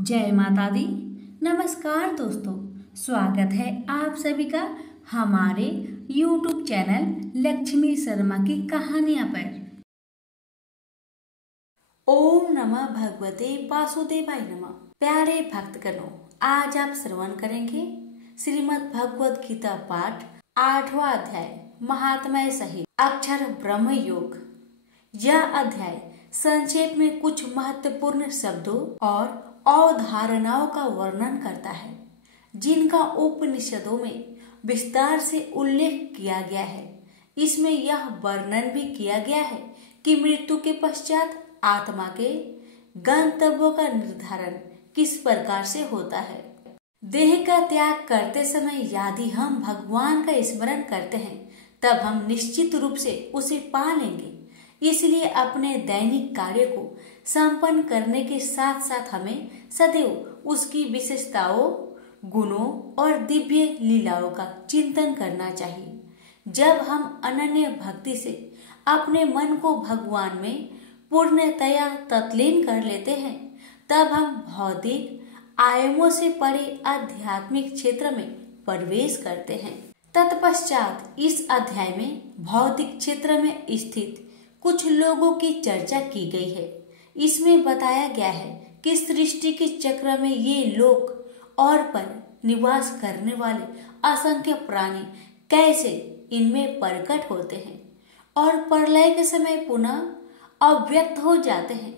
जय माता दी। नमस्कार दोस्तों, स्वागत है आप सभी का हमारे YouTube चैनल लक्ष्मी शर्मा की कहानियां पर। ओम नमः भगवते वासुदेवाय नमः। प्यारे भक्तगणों, आज आप श्रवण करेंगे श्रीमद् भगवत गीता पाठ 8वां अध्याय महात्म्य सहित अक्षर ब्रह्म योग। यह अध्याय संक्षेप में कुछ महत्वपूर्ण शब्दों और अवधारणाओं का वर्णन करता है, जिनका उपनिषदों में विस्तार से उल्लेख किया गया है। इसमें यह वर्णन भी किया गया है कि मृत्यु के पश्चात आत्मा के गंतव्यों का निर्धारण किस प्रकार से होता है। देह का त्याग करते समय यदि हम भगवान का स्मरण करते हैं, तब हम निश्चित रूप से उसे पा लेंगे। इसलिए अपने दैनिक कार्य को संपन्न करने के साथ साथ हमें सदैव उसकी विशेषताओं, गुणों और दिव्य लीलाओं का चिंतन करना चाहिए। जब हम अनन्य भक्ति से अपने मन को भगवान में पूर्णतया तल्लीन कर लेते हैं, तब हम भौतिक आयामों से परे आध्यात्मिक क्षेत्र में प्रवेश करते हैं। तत्पश्चात इस अध्याय में भौतिक क्षेत्र में स्थित कुछ लोगों की चर्चा की गई है। इसमें बताया गया है कि सृष्टि के चक्र में ये लोक और पर निवास करने वाले असंख्य प्राणी कैसे इनमें प्रकट होते हैं और प्रलय के समय पुनः अव्यक्त हो जाते हैं।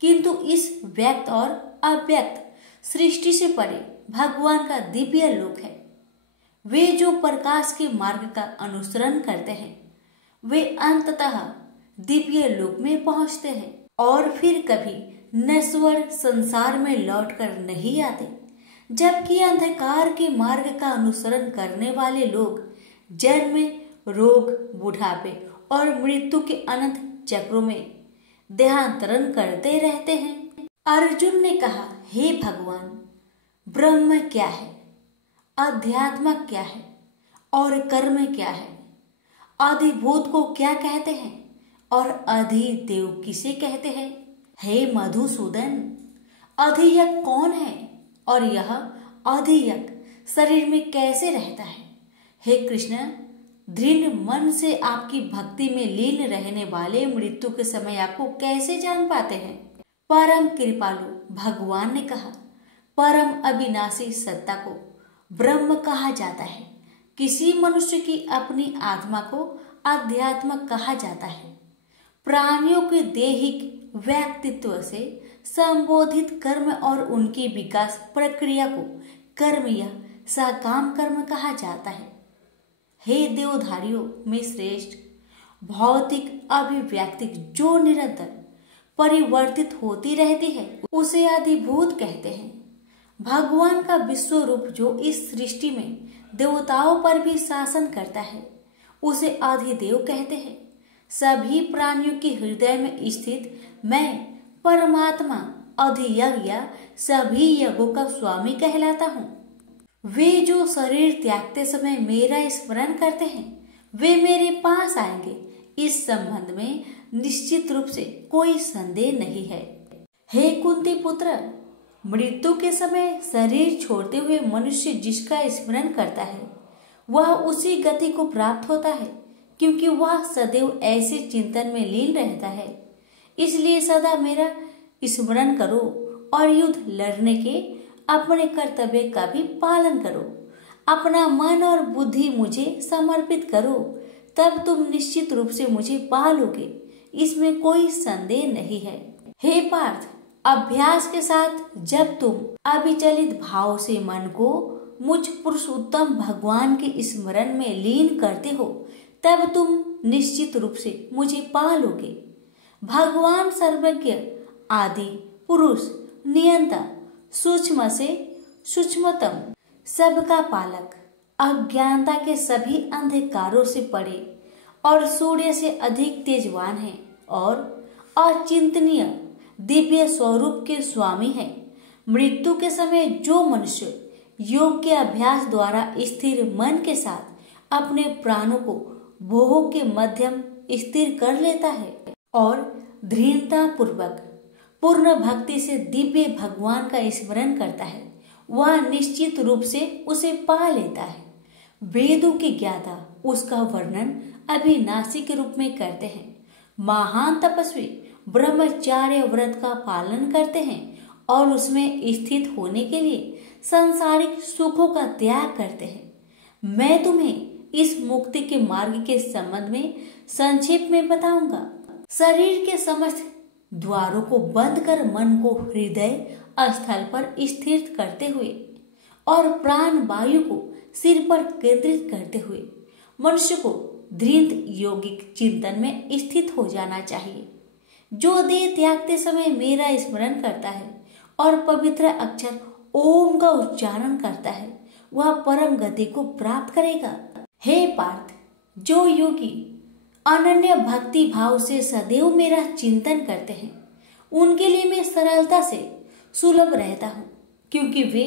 किंतु इस व्यक्त और अव्यक्त सृष्टि से परे भगवान का दिव्य लोक है। वे जो प्रकाश के मार्ग का अनुसरण करते हैं, वे अंततः दिव्य लोक में पहुंचते हैं और फिर कभी नश्वर संसार में लौटकर नहीं आते। जबकि अंधकार के मार्ग का अनुसरण करने वाले लोग जन्म, रोग, बुढ़ापे और मृत्यु के अनंत चक्रों में देहांतरण करते रहते हैं। अर्जुन ने कहा, हे भगवान, ब्रह्म क्या है, अध्यात्म क्या है और कर्म क्या है? अधिभूत को क्या कहते हैं और अधिदेव किसे कहते हैं? हे मधुसूदन, अधियज्ञ कौन है और यह अधियज्ञ शरीर में कैसे रहता है? हे कृष्ण, दृढ़ मन से आपकी भक्ति में लीन रहने वाले मृत्यु के समय आपको कैसे जान पाते हैं? परम कृपालु भगवान ने कहा, परम अविनाशी सत्ता को ब्रह्म कहा जाता है। किसी मनुष्य की अपनी आत्मा को अध्यात्म कहा जाता है। प्राणियों के दैहिक व्यक्तित्व से संबोधित कर्म और उनकी विकास प्रक्रिया को कर्म या सकाम कर्म कहा जाता है। हे देवधारियों में श्रेष्ठ, भौतिक अभिव्यक्ति जो निरंतर परिवर्तित होती रहती है, उसे अधिभूत कहते हैं। भगवान का विश्व रूप जो इस सृष्टि में देवताओं पर भी शासन करता है, उसे अधिदेव कहते हैं। सभी प्राणियों के हृदय में स्थित मैं परमात्मा अधियज्ञ या सभी यज्ञों का स्वामी कहलाता हूँ। वे जो शरीर त्यागते समय मेरा स्मरण करते हैं, वे मेरे पास आएंगे। इस संबंध में निश्चित रूप से कोई संदेह नहीं है। हे कुंती पुत्र, मृत्यु के समय शरीर छोड़ते हुए मनुष्य जिसका स्मरण करता है, वह उसी गति को प्राप्त होता है, क्योंकि वह सदैव ऐसे चिंतन में लीन रहता है। इसलिए सदा मेरा स्मरण करो और युद्ध लड़ने के अपने कर्तव्य का भी पालन करो। अपना मन और बुद्धि मुझे समर्पित करो, तब तुम निश्चित रूप से मुझे पा लोगे। इसमें कोई संदेह नहीं है। हे पार्थ, अभ्यास के साथ जब तुम अविचलित भाव से मन को मुझ पुरुषोत्तम भगवान के स्मरण में लीन करते हो, तब तुम निश्चित रूप से मुझे पा लोगे। भगवान सर्वज्ञ, आदि पुरुष, नियंता, सूक्ष्म से सूक्ष्मतम, सबका पालक, अज्ञानता के सभी अंधकारों से परे और सूर्य से अधिक तेजवान है और अचिंतनीय दिव्य स्वरूप के स्वामी है। मृत्यु के समय जो मनुष्य योग के अभ्यास द्वारा स्थिर मन के साथ अपने प्राणों को भोग के मध्यम स्थिर कर लेता है और दृढ़ता पूर्वक पूर्ण भक्ति से दिव्य भगवान का स्मरण करता है वह निश्चित रूप से उसे पा लेता है। वेदों के ज्ञाता उसका वर्णन अविनाशी के रूप में करते हैं। महान तपस्वी ब्रह्मचार्य व्रत का पालन करते हैं और उसमें स्थित होने के लिए सांसारिक सुखों का त्याग करते हैं। मैं तुम्हें इस मुक्ति के मार्ग के संबंध में संक्षेप में बताऊंगा। शरीर के समस्त द्वारों को बंद कर मन को हृदय स्थल पर स्थिर करते हुए और प्राण वायु को सिर पर केंद्रित करते हुए मनुष्य को दृढ़ योगिक चिंतन में स्थित हो जाना चाहिए। जो देह त्यागते समय मेरा स्मरण करता है और पवित्र अक्षर ओम का उच्चारण करता है वह परम गति को प्राप्त करेगा। हे पार्थ, जो योगी अनन्य भक्ति भाव से सदैव मेरा चिंतन करते हैं उनके लिए मैं सरलता से सुलभ रहता हूँ, क्योंकि वे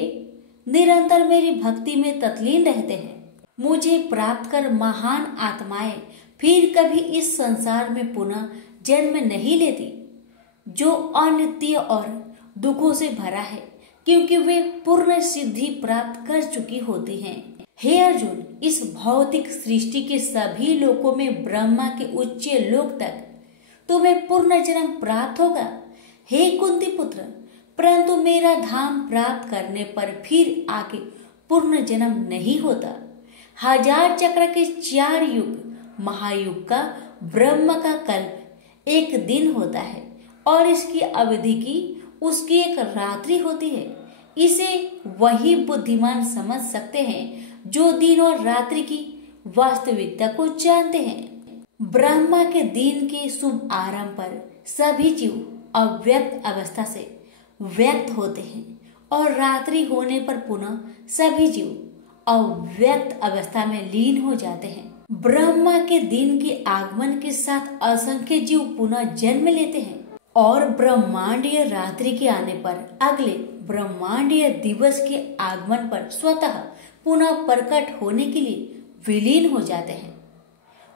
निरंतर मेरी भक्ति में तत्लीन रहते हैं। मुझे प्राप्त कर महान आत्माएं फिर कभी इस संसार में पुनः जन्म नहीं लेती, जो अनित्य और दुखों से भरा है, क्योंकि वे पूर्ण सिद्धि प्राप्त कर चुकी होती हैं। हे अर्जुन, इस भौतिक सृष्टि के सभी लोकों में ब्रह्मा के उच्च लोक तक तुम्हें पूर्ण जन्म प्राप्त होगा। हे कुंती पुत्र, परंतु मेरा धाम प्राप्त करने पर फिर आगे पूर्ण जन्म नहीं होता। 1000 चक्र के 4 युग महायुग का ब्रह्म का कल्प एक दिन होता है और इसकी अवधि की उसकी एक रात्रि होती है। इसे वही बुद्धिमान समझ सकते हैं जो दिन और रात्रि की वास्तविकता को जानते हैं। ब्रह्मा के दिन के शुभ आरंभ पर सभी जीव अव्यक्त अवस्था से व्यक्त होते हैं और रात्रि होने पर पुनः सभी जीव अव्यक्त अवस्था में लीन हो जाते हैं। ब्रह्मा के दिन के आगमन के साथ असंख्य जीव पुनः जन्म लेते हैं और ब्रह्मांडीय रात्रि के आने पर अगले ब्रह्मांडीय दिवस के आगमन पर स्वतः पुनः प्रकट होने के लिए विलीन हो जाते हैं।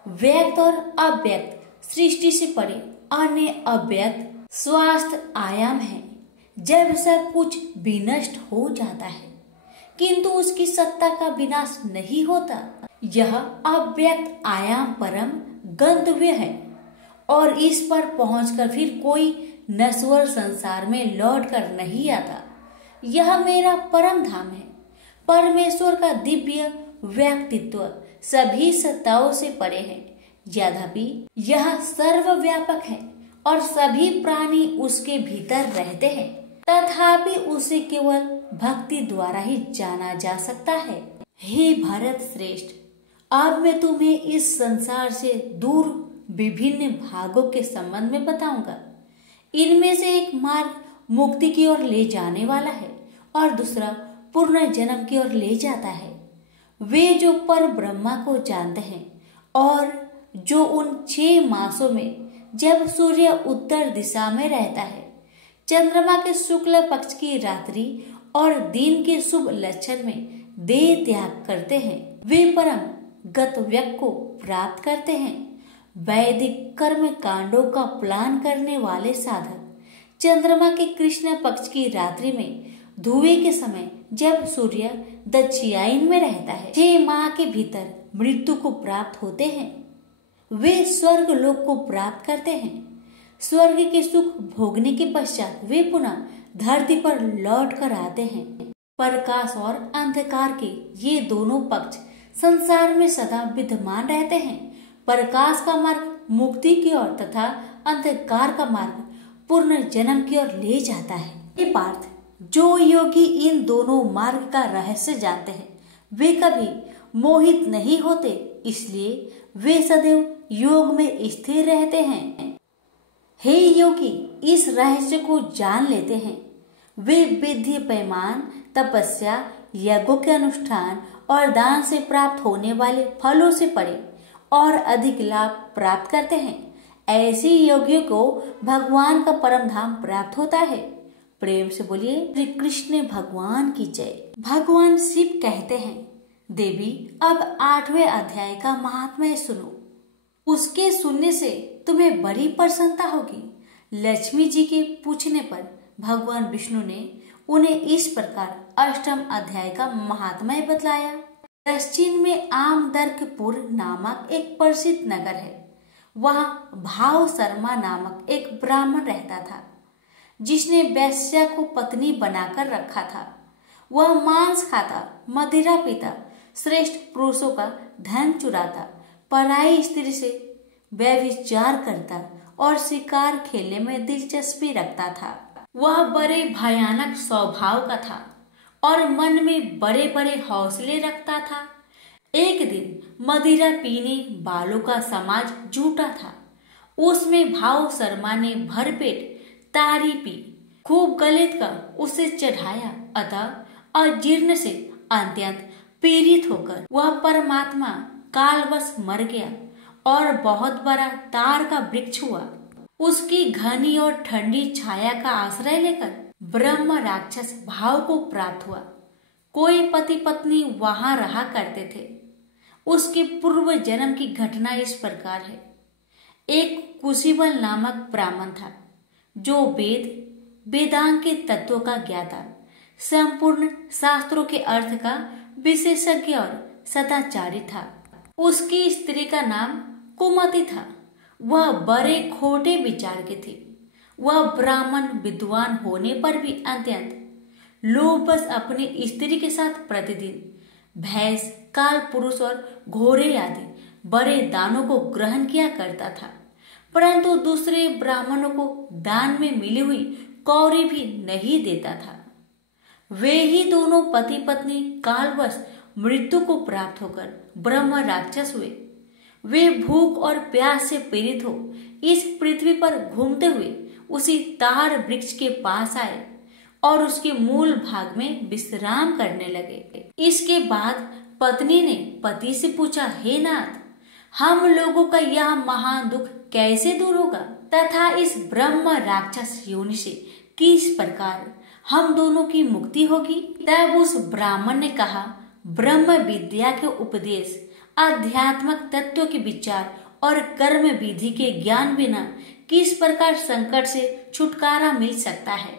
व्यक्त और अव्यक्त सृष्टि से परे अन्य अव्यक्त स्वास्थ्य आयाम है। जब सब कुछ विनष्ट हो जाता है किंतु उसकी सत्ता का विनाश नहीं होता। यह अव्यक्त आयाम परम गंतव्य है और इस पर पहुंचकर फिर कोई नश्वर संसार में लौट कर नहीं आता। यह मेरा परम धाम है। परमेश्वर का दिव्य व्यक्तित्व सभी सत्ताओं से परे है। यद्यपि यह सर्वव्यापक है और सभी प्राणी उसके भीतर रहते हैं, तथापि उसे केवल भक्ति द्वारा ही जाना जा सकता है। हे भारत श्रेष्ठ, अब मैं तुम्हें इस संसार से दूर विभिन्न भागों के संबंध में बताऊंगा। इनमें से एक मार्ग मुक्ति की ओर ले जाने वाला है और दूसरा पूर्ण जन्म की ओर ले जाता है। वे जो पर ब्रह्मा को जानते हैं और जो उन 6 मासों में जब सूर्य उत्तर दिशा में रहता है, चंद्रमा के शुक्ल पक्ष की रात्रि और दिन के शुभ लक्षण में देह त्याग करते हैं, वे परम गत व्यक्ति को प्राप्त करते हैं। वैदिक कर्म कांडों का प्लान करने वाले साधक चंद्रमा के कृष्ण पक्ष की रात्रि में धुएं के समय जब सूर्य दक्षिणायन में रहता है 6 माह के भीतर मृत्यु को प्राप्त होते हैं। वे स्वर्ग लोक को प्राप्त करते हैं। स्वर्ग के सुख भोगने के पश्चात वे पुनः धरती पर लौट कर आते हैं। प्रकाश और अंधकार के ये दोनों पक्ष संसार में सदा विद्यमान रहते हैं। प्रकाश का मार्ग मुक्ति की ओर तथा अंधकार का मार्ग पूर्ण जन्म की ओर ले जाता है। ये पार्थ, जो योगी इन दोनों मार्ग का रहस्य जानते हैं वे कभी मोहित नहीं होते, इसलिए वे सदैव योग में स्थिर रहते हैं। हे योगी, इस रहस्य को जान लेते हैं। वे विधि पैमान तपस्या यज्ञों के अनुष्ठान और दान से प्राप्त होने वाले फलों से परे और अधिक लाभ प्राप्त करते हैं। ऐसे योगियों को भगवान का परम धाम प्राप्त होता है। प्रेम से बोलिए श्री कृष्ण भगवान की जय। भगवान शिव कहते हैं, देवी अब 8वें अध्याय का महात्म्य सुनो। उसके सुनने से तुम्हें बड़ी प्रसन्नता होगी। लक्ष्मी जी के पूछने पर भगवान विष्णु ने उन्हें इस प्रकार अष्टम अध्याय का महात्म्य बतलाया। दक्षिण में आमदर्कपुर नामक एक प्रसिद्ध नगर है। वहां भाव शर्मा नामक एक ब्राह्मण रहता था, जिसने वेश्या को पत्नी बनाकर रखा था। वह मांस खाता, मदिरा पीता, श्रेष्ठ पुरुषों का धन चुराता, पराई स्त्री से व्यभिचार करता और शिकार खेलने में दिलचस्पी रखता था। वह बड़े भयानक स्वभाव का था और मन में बड़े बड़े हौसले रखता था। एक दिन मदिरा पीने वालों का समाज जुटा था। उसमें भाव शर्मा ने भरपेट तारी पी, खूब गलित कर उसे चढ़ाया। अतः अजीर्ण से अत्यंत पीड़ित होकर वह परमात्मा कालवश मर गया और बहुत बड़ा तार का वृक्ष हुआ। उसकी घनी और ठंडी छाया का आश्रय लेकर ब्रह्म राक्षस भाव को प्राप्त हुआ। कोई पति पत्नी वहां रहा करते थे। उसके पूर्व जन्म की घटना इस प्रकार है। एक कुशीबल नामक ब्राह्मण था, जो वेदांग के तत्वों का ज्ञाता, संपूर्ण शास्त्रों के अर्थ का विशेषज्ञ और सदाचारी था। उसकी स्त्री का नाम कुमति था। वह बड़े खोटे विचार की थी। वह ब्राह्मण विद्वान होने पर भी अत्यंत लोभवश अपनी स्त्री के साथ प्रतिदिन भैंस, काल पुरुष और घोड़े आदि बड़े दानों को ग्रहण किया करता था, परंतु दूसरे ब्राह्मणों को दान में मिली हुई कौड़ी भी नहीं देता था। वे ही दोनों पति पत्नी कालवश मृत्यु को प्राप्त होकर ब्रह्म राक्षस हुए। वे भूख और प्यास से पीड़ित हो इस पृथ्वी पर घूमते हुए उसी तार वृक्ष के पास आए और उसके मूल भाग में विश्राम करने लगे। इसके बाद पत्नी ने पति से पूछा, हे नाथ, हम लोगों का यह महान दुख कैसे दूर होगा तथा इस ब्रह्म राक्षस योनि से किस प्रकार हम दोनों की मुक्ति होगी? तब उस ब्राह्मण ने कहा, ब्रह्म विद्या के उपदेश, आध्यात्मिक तत्व के विचार और कर्म विधि के ज्ञान बिना किस प्रकार संकट से छुटकारा मिल सकता है?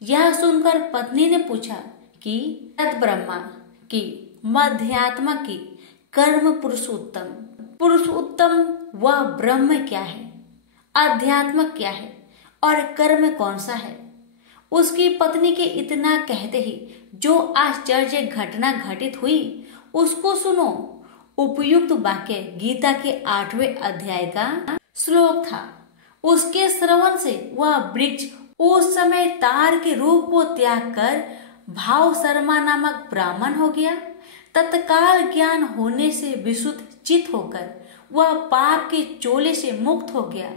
यह सुनकर पत्नी ने पूछा कि तत् ब्रह्मा की मध्यात्मा की कर्म पुरुषोत्तम वह ब्रह्म क्या है, अध्यात्म क्या है और कर्म कौन सा है? उसकी पत्नी के इतना कहते ही जो आश्चर्य घटना घटित हुई उसको सुनो। उपयुक्त वाक्य गीता के 8वें अध्याय का श्लोक था। उसके श्रवण से वह वृक्ष उस समय तार के रूप को त्याग कर भाव शर्मा नामक ब्राह्मण हो गया। तत्काल ज्ञान होने से विशुद्ध चित होकर वह पाप के चोले से मुक्त हो गया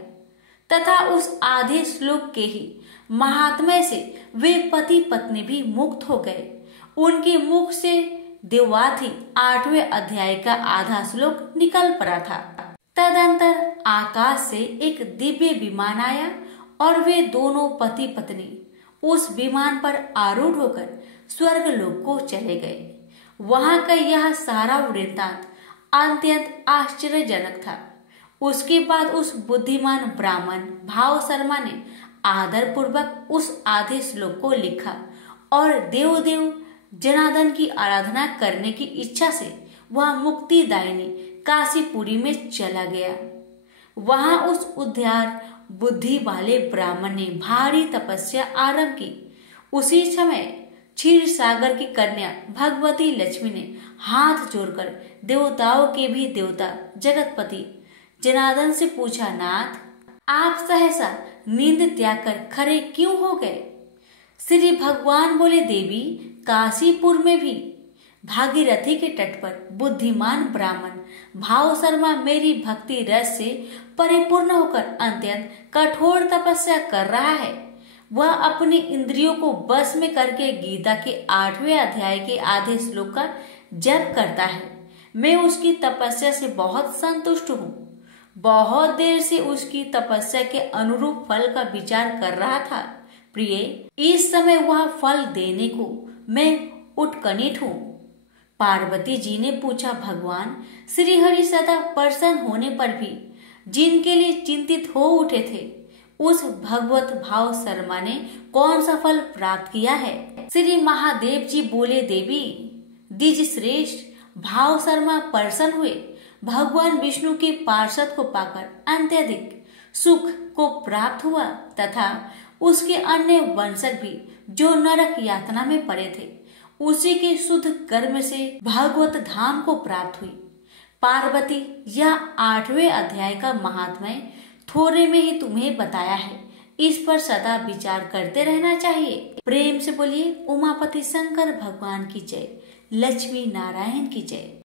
तथा उस आधे श्लोक के ही महात्म्य से वे पति पत्नी भी मुक्त हो गए। उनके मुख से देवाथी 8वें अध्याय का आधा श्लोक निकल पड़ा था। तदंतर आकाश से एक दिव्य विमान आया और वे दोनों पति पत्नी उस विमान पर आरूढ़ होकर स्वर्ग लोक को चले गए। वहां का यह सारा वृत्तांत अत्यंत आश्चर्यजनक था। उसके बाद उस बुद्धिमान ब्राह्मण भाव शर्मा ने आदर पूर्वक उस आधे श्लोक को लिखा और देव जनार्दन की आराधना करने की इच्छा से वह मुक्तिदायिनी काशीपुरी में चला गया। वहां उस उद्धार बुद्धि वाले ब्राह्मण ने भारी तपस्या आरंभ की। उसी समय क्षीर सागर की कन्या भगवती लक्ष्मी ने हाथ जोड़कर देवताओं के भी देवता जगतपति जनार्दन से पूछा, नाथ, आप सहसा नींद त्याग कर खड़े क्यों हो गए? श्री भगवान बोले, देवी, काशीपुर में भी भागीरथी के तट पर बुद्धिमान ब्राह्मण भाव शर्मा मेरी भक्ति रस से परिपूर्ण होकर अत्यंत कठोर तपस्या कर रहा है। वह अपनी इंद्रियों को बस में करके गीता के 8वें अध्याय के आधे श्लोक का जप करता है। मैं उसकी तपस्या से बहुत संतुष्ट हूँ। बहुत देर से उसकी तपस्या के अनुरूप फल का विचार कर रहा था। प्रिय, इस समय वह फल देने को मैं उत्कंठित हूँ। पार्वती जी ने पूछा, भगवान श्री हरि सदा प्रसन्न होने पर भी जिनके लिए चिंतित हो उठे थे उस भगवत भाव शर्मा ने कौन सा फल प्राप्त किया है? श्री महादेव जी बोले, देवी द्विज श्रेष्ठ भाव शर्मा प्रसन्न हुए। भगवान विष्णु के पार्षद को पाकर अत्यधिक सुख को प्राप्त हुआ तथा उसके अन्य वंशज भी जो नरक यातना में पड़े थे उसी के शुद्ध कर्म से भागवत धाम को प्राप्त हुई। पार्वती, यह 8वें अध्याय का महात्म्य थोड़े में ही तुम्हें बताया है, इस पर सदा विचार करते रहना चाहिए। प्रेम से बोलिए उमापति शंकर भगवान की जय, लक्ष्मी नारायण की जय।